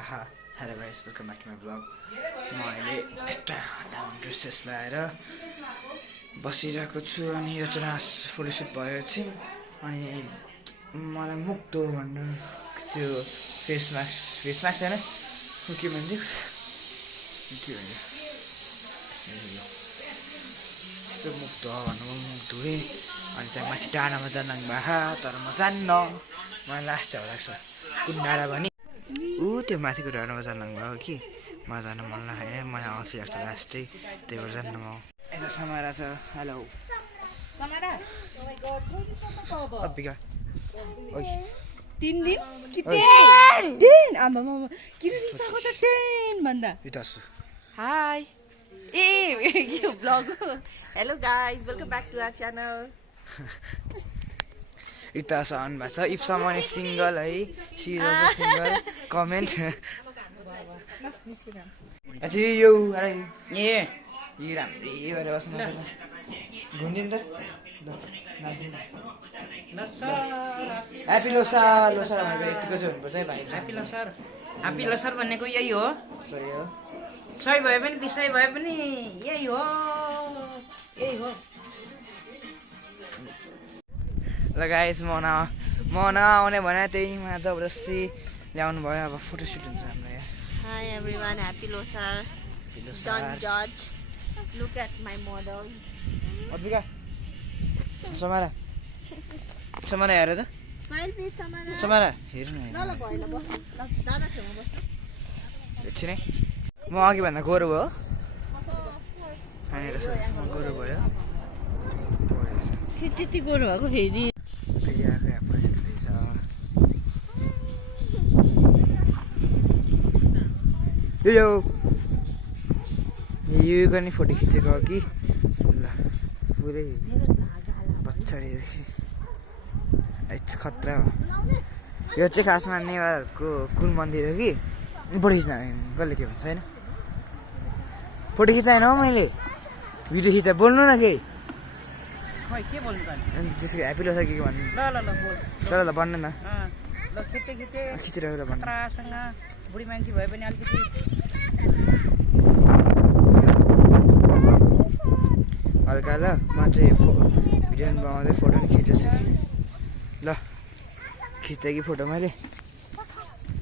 Haha, hello guys, welcome back to my vlog. म अहिले एउटा दामी ड्रेसेस लगाएर बसिरहेको छु अनि रचना फोटोसुट भयो एकछिन अनि मलाई मुक्तो भन्नु त्यो फेस मास्क हैन के भन्दियो यस्तो मुक्तो भन्नु मुक्तो हे अनि त्यहाँ माथि डाँडामा जान लाग्नुभएको तर म जान्न मलाई लास्ट झ्याउ लाग्छ कुन डाँडा भने त्यो माथिको डाँडामा जान लाग्नुभयो कि म जान मन लागेन मलाई आउँछ लाग्छ लास्टै त्यही भएर जान्न म यता समारा छ हेलो समारा अबिका ओइ 3 दिन कि 10 आमा मम किन रिसाको त 10 भन्दा वितासु हाय ए यो vlog hello guys welcome back to our channel Rita on so if someone is single, she is also single. Comment. Actually, you are yeah. You are very awesome. Gundin the Happy Losa, Losa, my great cousin. Happy Losar. Happy Losar भनेको यही हो सही हो सही भए पनि बिसाइ भए पनि यही हो ल गाइस म नआउने भने त्यही मा जबरजस्ती ल्याउनु भयो अब फोटोसुट हुन्छ हाम्रो यहाँ hi everyone happy Losar don't जज लुक एट माय मोडल्स अबिका समारा हेर त स्माइल प्लिज समारा हेर्नु न ल भयो ल बस ल दादा छेउमा बस एकछिन है म अघि भन्दा गोरो भयो अनि गोरो भयो त्यति गोरो भएको फेरि यो गर्ने फोटो खिचेको कि ल पुरै पछाडिदेखि खतरा हो यो चाहिँ खासमा नेवारहरूको कुल मन्दिर हो कि फोटो खिच्न कसले के भन्छ होइन फोटो खिचाएन हौ मैले भिडियो खिचा बोल्नु न केही खै के बोल्नु त त्यसको ह्याप्पी लोसा के भन्नु ल ल भन्नु न ल खिच्दै खिचिरहेको भन्नु खतरासँग बुढी मान्छे भए पनि अलिकति हल्का ल म चाहिँ भिडियो बनाउँदै फोटो पनि खिच्दैछु ल खिच्दै कि फोटो मैले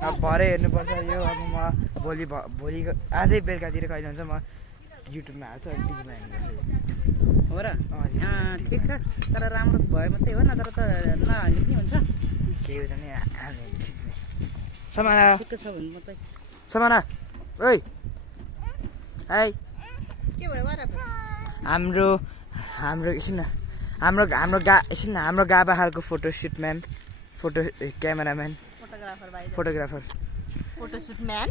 अब भरे हेर्नुपर्छ यो अब म भोलि आजै बेलुकातिर कहिले हुन्छ म युट्युबमा हाल्छु अनि टिभीमा हेर्नुपर्छ हो र ठिक छ तर राम्रो भए मात्रै हो नत्र त नहाल्ने पनि हुन्छ केही हुँदैन खिच्ने समाना ठिक छ भने मात्रै समाना ओइ हाई के भयो हाम्रो एकछिन हाम्रो गाबा खालको photoshoot man cameraman photographer photoshoot man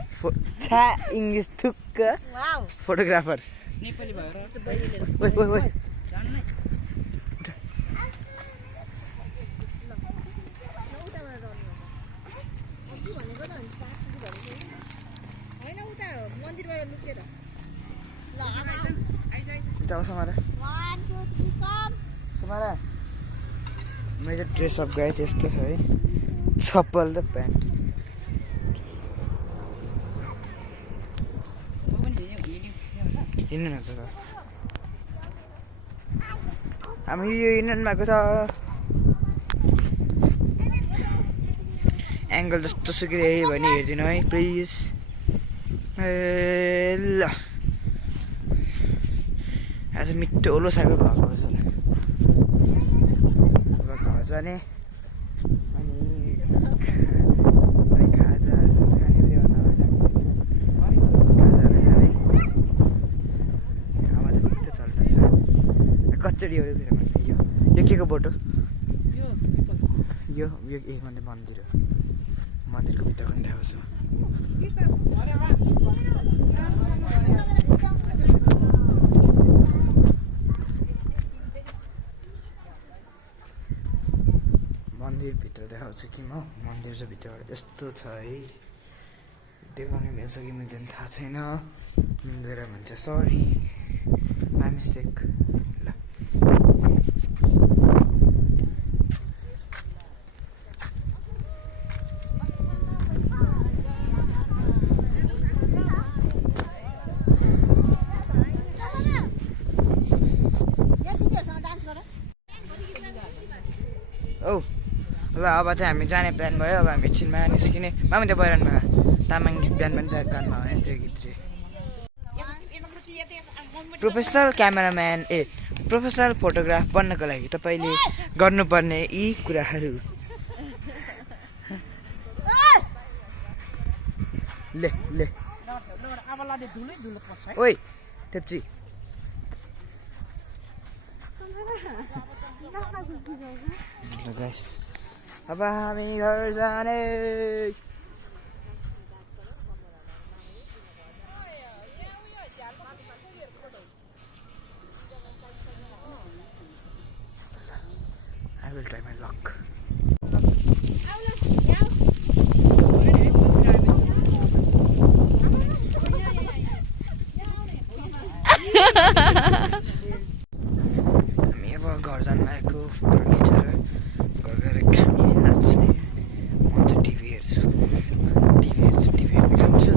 English थुक्क वाउ फोटोग्राफर नेपाली भएर ओइ जान्नै हैन उता मन्दिरबाट लुकेर ल आमा जाऊ समारा 1 2 3 कम समारा मेरो ड्रेसअप गए त्यस्तो छ है चप्पल र प्यान्ट हिँड्नु न त हामी यो हिँड्नु भएको छ एङ्गल जस्तो सुकै भने हेरिदिनु है प्लिज ए ल आज मिठो लोसारको भएको छ घर जाने अनि खाजा खाने पनि खाने हावा चाहिँ मिठो चल्दैछ कचडीहरू फेरि भन्ने यो के को बोटो यो मन्दिर हो मन्दिरको भित्र पनि देखाउँछ मन्दिरभित्र देखाउँछु कि म मन्दिर चाहिँ भित्रबाट यस्तो छ है देखाउने मिल्छ कि मिल्दैन थाहा छैन मिलेर भन्छ सरी माई मिस्टेक ल अब चाहिँ हामी जाने प्लान भयो अब हामी एकछिनमा निस्किने मामा त्यो बहिरहनु भयो तामाङ गीत बिहान पनि गानमा हो त्यो गीत चाहिँ प्रोफेसनल क्यामेराम्यान प्रोफेसनल फोटोग्राफ बन्नको लागि तपाईँले गर्नुपर्ने यी कुराहरू ले ले ओइ तेप्ची अब हामी घर जाने I will try my luck. हामी अब घर जान लागेको फोटो खिचेर घर गएर खाने नाच्ने म चाहिँ टिभी हेर्छु खान्छु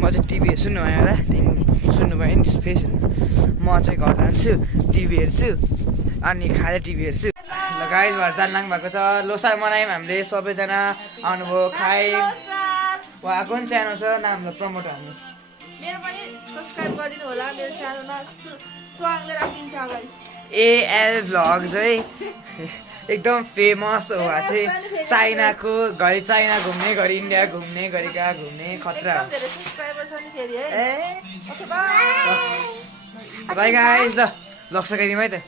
म चाहिँ टिभी हेर्छु नि होला सुन्नु भयो नि फेस म चाहिँ घर जान्छु टिभी हेर्छु अनि खाएर टिभी हेर्छु ल गाइस घर जान लाग्नु भएको छ लोसार मनायौँ हामीले सबैजना आउनुभयो खायौँ उहाँ कुन च्यानल छ नामलाई प्रमोट हाल्नु मेरो पनि सब्स्क्राइब गरिदिनु होला मेरो च्यानलमा स्वाङले राखिदिन्छ अगाडि एएल भ्लग चाहिँ एकदम फेमस हो चाहिँ चाइनाको घरि चाइना घुम्ने घरि इन्डिया घुम्ने घरि कहाँ घुम्ने खतरा एकदम धेरै सब्स्क्राइबर छ नि फेरि है ए ओके बाइ बाई गाइस ल भ्लग सकाइदिउँ है त